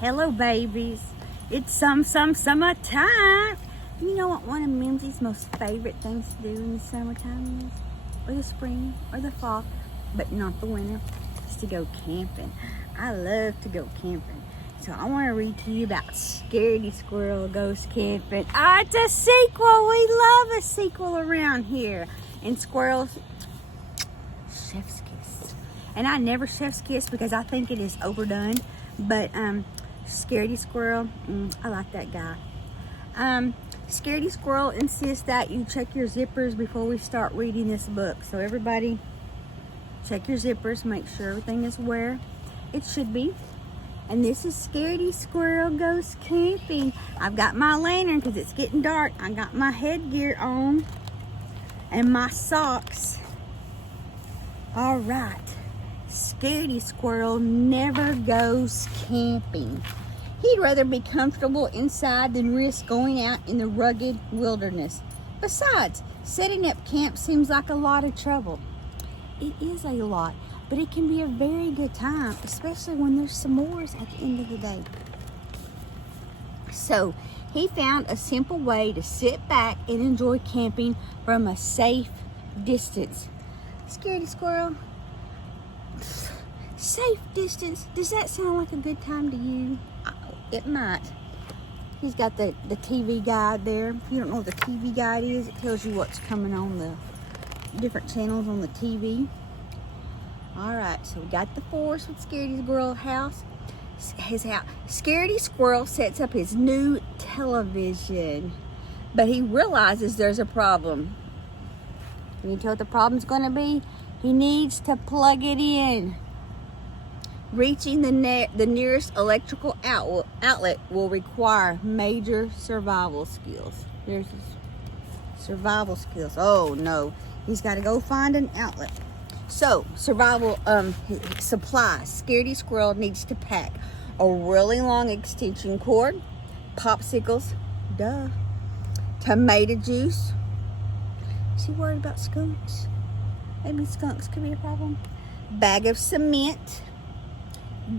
Hello, babies. It's summertime. You know what one of Mimzie's most favorite things to do in the summertime is? Or the spring, or the fall, but not the winter, is to go camping. I love to go camping. So I want to read to you about Scaredy Squirrel Goes Camping. Ah, it's a sequel. We love a sequel around here. And squirrels, chef's kiss. And I never chef's kiss because I think it is overdone. But Scaredy Squirrel, I like that guy. Scaredy Squirrel insists that you check your zippers before we start reading this book. So everybody, check your zippers, make sure everything is where it should be. And this is Scaredy Squirrel Goes Camping. I've got my lantern because it's getting dark. I got my headgear on and my socks. All right. Scaredy Squirrel never goes camping. He'd rather be comfortable inside than risk going out in the rugged wilderness. Besides, setting up camp seems like a lot of trouble. It is a lot, but it can be a very good time, especially when there's s'mores at the end of the day. So, he found a simple way to sit back and enjoy camping from a safe distance. Scaredy Squirrel, safe distance, does that sound like a good time to you? It might. He's got the TV guide there. If you don't know what the TV guide is, it tells you what's coming on the different channels on the TV. Alright, so we got the forest with Scaredy Squirrel his house. Scaredy Squirrel sets up his new television, but he realizes there's a problem. Can you tell what the problem's going to be? He needs to plug it in. Reaching the nearest electrical outlet will require major survival skills. Here's his survival skills. Oh no, he's got to go find an outlet. So, survival supplies. Scaredy Squirrel needs to pack a really long extension cord, popsicles, tomato juice. Is he worried about skunks? Maybe skunks could be a problem. Bag of cement,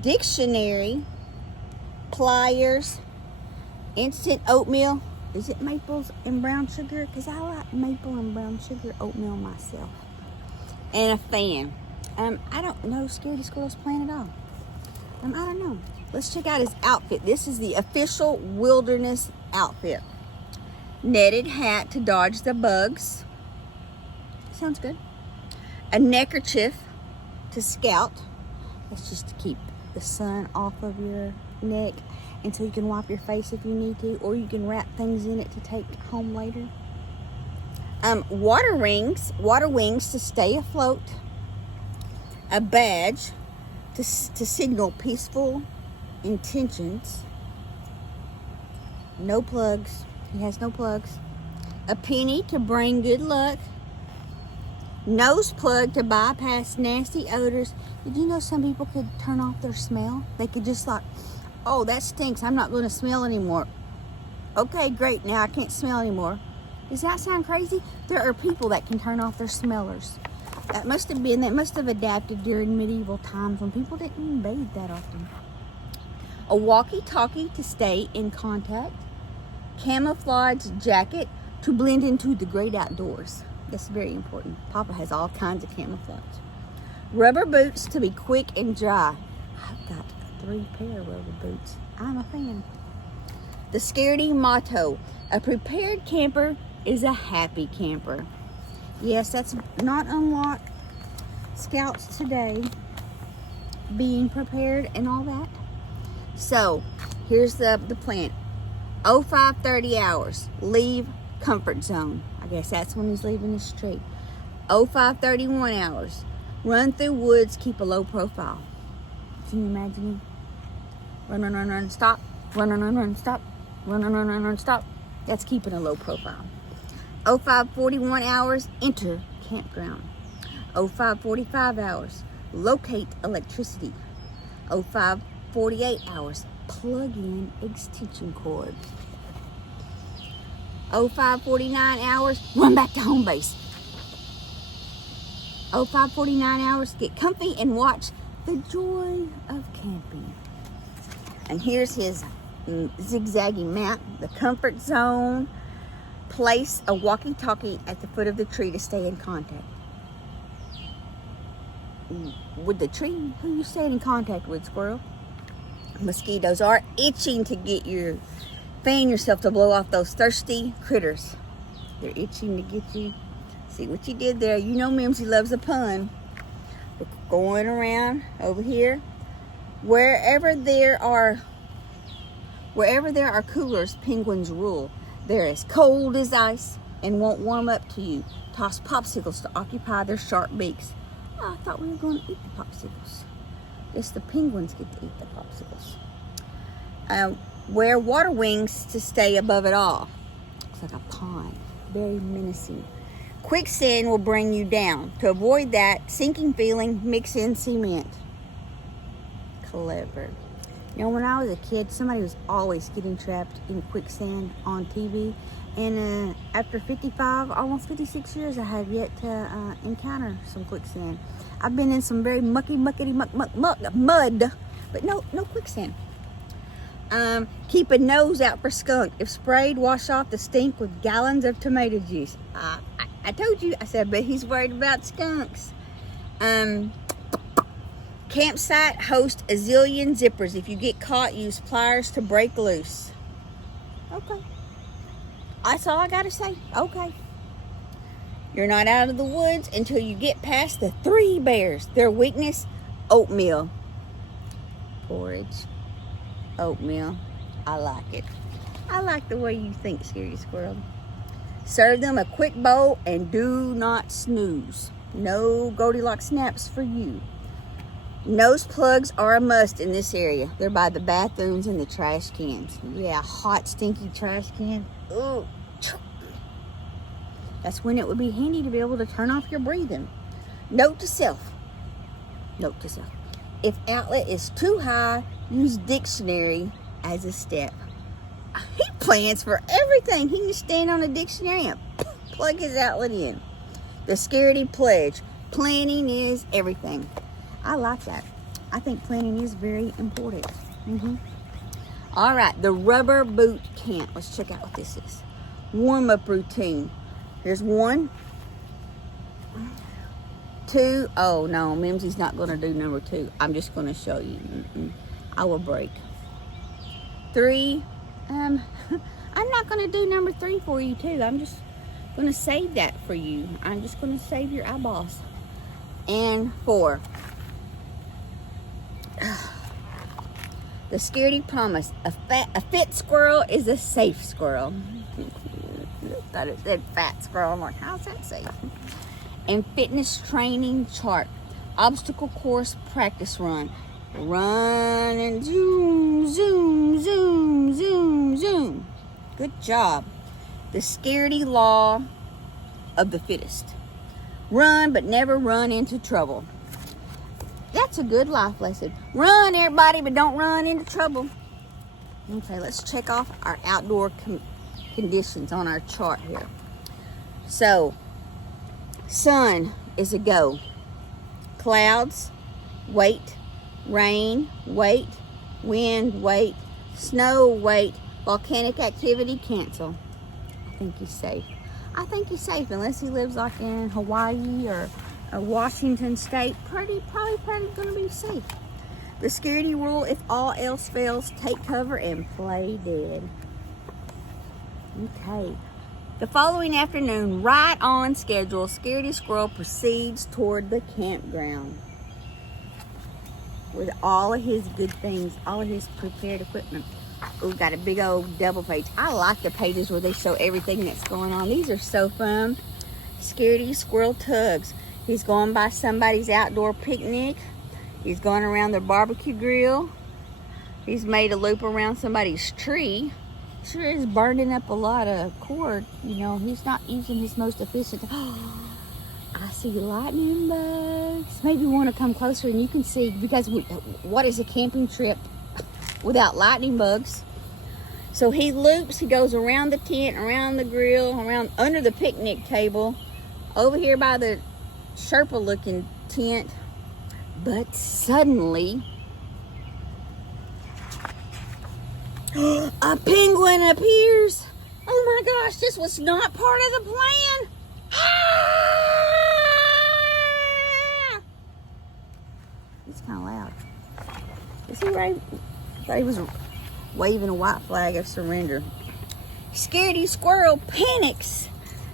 dictionary, pliers, instant oatmeal. Is it maples and brown sugar? Because I like maple and brown sugar oatmeal myself. And a fan. I don't know Scaredy Squirrel's plan at all. I don't know. Let's check out his outfit. This is the official wilderness outfit. Netted hat to dodge the bugs. Sounds good. A neckerchief to scout. That's just to keep the sun off of your neck until you can wipe your face if you need to, or you can wrap things in it to take home later. Water wings to stay afloat. A badge to signal peaceful intentions. No plugs. He has no plugs. A penny to bring good luck. Nose plug to bypass nasty odors. Did you know some people could turn off their smell? They could just like, oh, that stinks. I'm not going to smell anymore. Okay, great. Now I can't smell anymore. Does that sound crazy? There are people that can turn off their smellers. That must have adapted during medieval times when people didn't bathe that often. A walkie-talkie to stay in contact. Camouflage jacket to blend into the great outdoors. That's very important. Papa has all kinds of camouflage. Rubber boots to be quick and dry. I've got 3 pair of rubber boots. I'm a fan. The Scaredy motto. A prepared camper is a happy camper. Yes, that's not unlike Scouts today. Being prepared and all that. So, here's the plan. 05:30 hours. Leave comfort zone. I guess that's when he's leaving his tree. 05:31 hours. Run through woods, keep a low profile. Can you imagine? Run, stop. Run, stop. Run, stop. That's keeping a low profile. 05:41 hours, enter campground. 05:45 hours, locate electricity. 05:48 hours, plug in extension cord. 05:49 hours, run back to home base. 05:49 hours, get comfy and watch the joy of camping. And here's his zigzaggy map. The comfort zone. Place a walkie-talkie at the foot of the tree to stay in contact. With the tree? Who you staying in contact with, squirrel? Mosquitoes are itching to get you. Fan yourself to blow off those thirsty critters. They're itching to get you. See what you did there? You know Mimzie loves a pun. We're going around over here. Wherever there are coolers, penguins rule. They're as cold as ice and won't warm up to you. Toss popsicles to occupy their sharp beaks. Oh, I thought we were going to eat the popsicles. Just the penguins get to eat the popsicles. Wear water wings to stay above it all. Looks like a pond. Very menacing. Quicksand will bring you down. To avoid that sinking feeling, mix in cement. Clever. You know, when I was a kid, somebody was always getting trapped in quicksand on TV. And after 55, almost 56 years, I have yet to encounter some quicksand. I've been in some very mud, but no quicksand. Keep a nose out for skunk. If sprayed, wash off the stink with gallons of tomato juice. I told you, I said, but he's worried about skunks. Campsite host a zillion zippers. If you get caught, use pliers to break loose. Okay. That's all I gotta say. Okay. You're not out of the woods until you get past the 3 bears. Their weakness, oatmeal. Porridge. Oatmeal. I like it. I like the way you think, Scaredy Squirrel. Serve them a quick bowl and do not snooze. No Goldilocks snaps for you. Nose plugs are a must in this area. They're by the bathrooms and the trash cans. Yeah, hot, stinky trash can. Ooh. That's when it would be handy to be able to turn off your breathing. Note to self. If outlet is too high, use dictionary as a step. He plans for everything. He can stand on a dictionary and plug his outlet in. The Scaredy pledge. Planning is everything. I like that. I think planning is very important. All right, the rubber boot camp. Let's check out what this is. Warm-up routine. Here's 1, 2. Oh, no, Mimzie's not going to do number 2. I'm just going to show you. I will break. 3. I'm not going to do number 3 for you, too. I'm just going to save that for you. I'm just going to save your eyeballs. And 4. The Scaredy promise. A fit squirrel is a safe squirrel. I thought it said fat squirrel. I'm like, how's that safe? And fitness training chart. Obstacle course practice run. Run and zoom, zoom, zoom, zoom, zoom. Good job. The Scaredy law of the fittest. Run, but never run into trouble. That's a good life lesson. Run, everybody, but don't run into trouble. Okay, let's check off our outdoor conditions on our chart here. So, sun is a go. Clouds, wait. Rain, wait. Wind, wait. Snow, wait. Volcanic activity, cancel. I think he's safe. I think he's safe unless he lives like in Hawaii or Washington State. Probably going to be safe. The Scaredy rule: if all else fails, take cover and play dead. Okay. The following afternoon, right on schedule, Scaredy Squirrel proceeds toward the campground with all of his good things, all of his prepared equipment. Oh, got a big old double page. I like the pages where they show everything that's going on. These are so fun. Scaredy Squirrel tugs. He's going by somebody's outdoor picnic. He's going around their barbecue grill. He's made a loop around somebody's tree. Sure is burning up a lot of cord. You know, he's not using his most efficient. I see lightning bugs. Maybe you want to come closer and you can see, because what is a camping trip without lightning bugs? So he loops, he goes around the tent, around the grill, around under the picnic table, over here by the Sherpa looking tent. But suddenly A penguin appears. Oh my gosh, this was not part of the plan. Ah! It's kind of loud. Is he right? I thought he was waving a white flag of surrender. Scaredy Squirrel panics.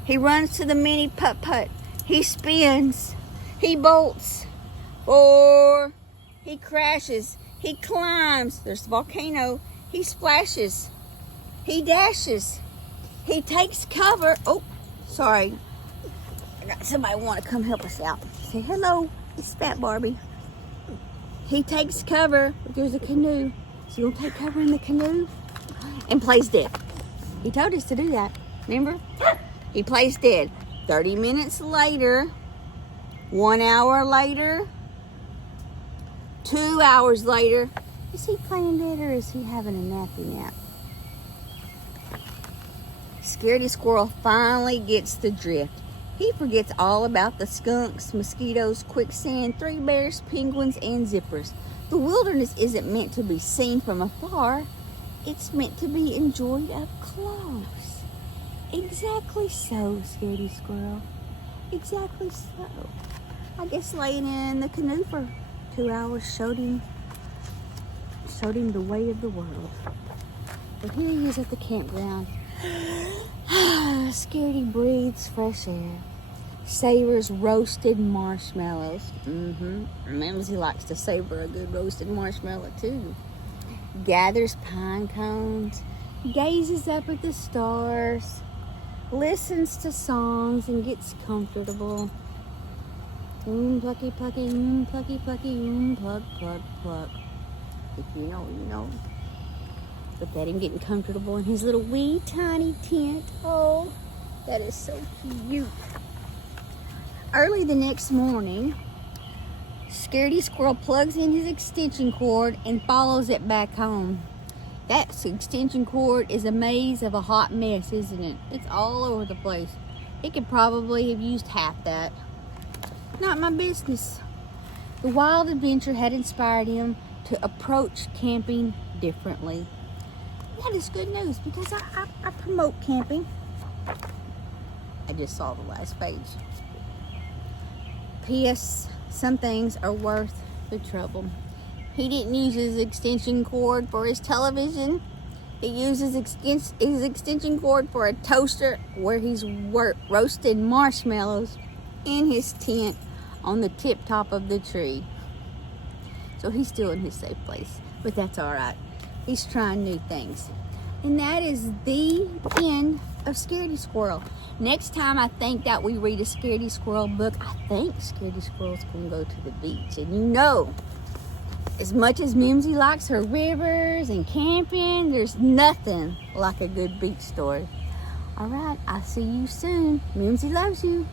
He runs to the mini putt-putt. He spins. He bolts. Or he crashes. He climbs. There's a volcano. He splashes. He dashes. He takes cover. Oh, sorry. I got somebody want to come help us out. Say hello. It's Fat Barbie. He takes cover. There's a canoe. So you'll take cover in the canoe and plays dead. He told us to do that. Remember? He plays dead. 30 minutes later, 1 hour later, 2 hours later. Is he playing dead or is he having a nappy nap? Scaredy Squirrel finally gets the drift. He forgets all about the skunks, mosquitoes, quicksand, 3 bears, penguins, and zippers. The wilderness isn't meant to be seen from afar. It's meant to be enjoyed up close. Exactly so, Scaredy Squirrel. Exactly so. I guess laying in the canoe for 2 hours showed him the way of the world. But here he is at the campground. Scaredy breathes fresh air. Savors roasted marshmallows. Mimzie likes to savor a good roasted marshmallow too. Gathers pine cones. Gazes up at the stars. Listens to songs and gets comfortable. Plucky, plucky, plucky, plucky, plug, plug, plug. If you know, you know. Look at him getting comfortable in his little wee tiny tent. Oh, that is so cute. Early the next morning, Scaredy Squirrel plugs in his extension cord and follows it back home. That extension cord is a maze of a hot mess, isn't it? It's all over the place. He could probably have used half that. Not my business. The wild adventure had inspired him to approach camping differently. That is good news because I promote camping. I just saw the last page. P.S. Some things are worth the trouble. He didn't use his extension cord for his television. He uses his extension cord for a toaster where he's roasted marshmallows in his tent on the tip top of the tree. So he's still in his safe place, but that's all right. He's trying new things. And that is the end of Scaredy Squirrel. Next time I think that we read a Scaredy Squirrel book, I think Scaredy Squirrel's gonna go to the beach. And you know, as much as Mimzie likes her rivers and camping, there's nothing like a good beach story. All right, I'll see you soon. Mimzie loves you.